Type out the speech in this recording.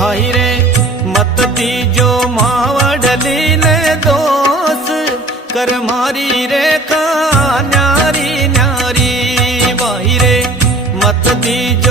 भाई रे मत दीजो मावड़ली ने दोष कर मारी रे का न्यारी न्यारी भाई रे मत दीजो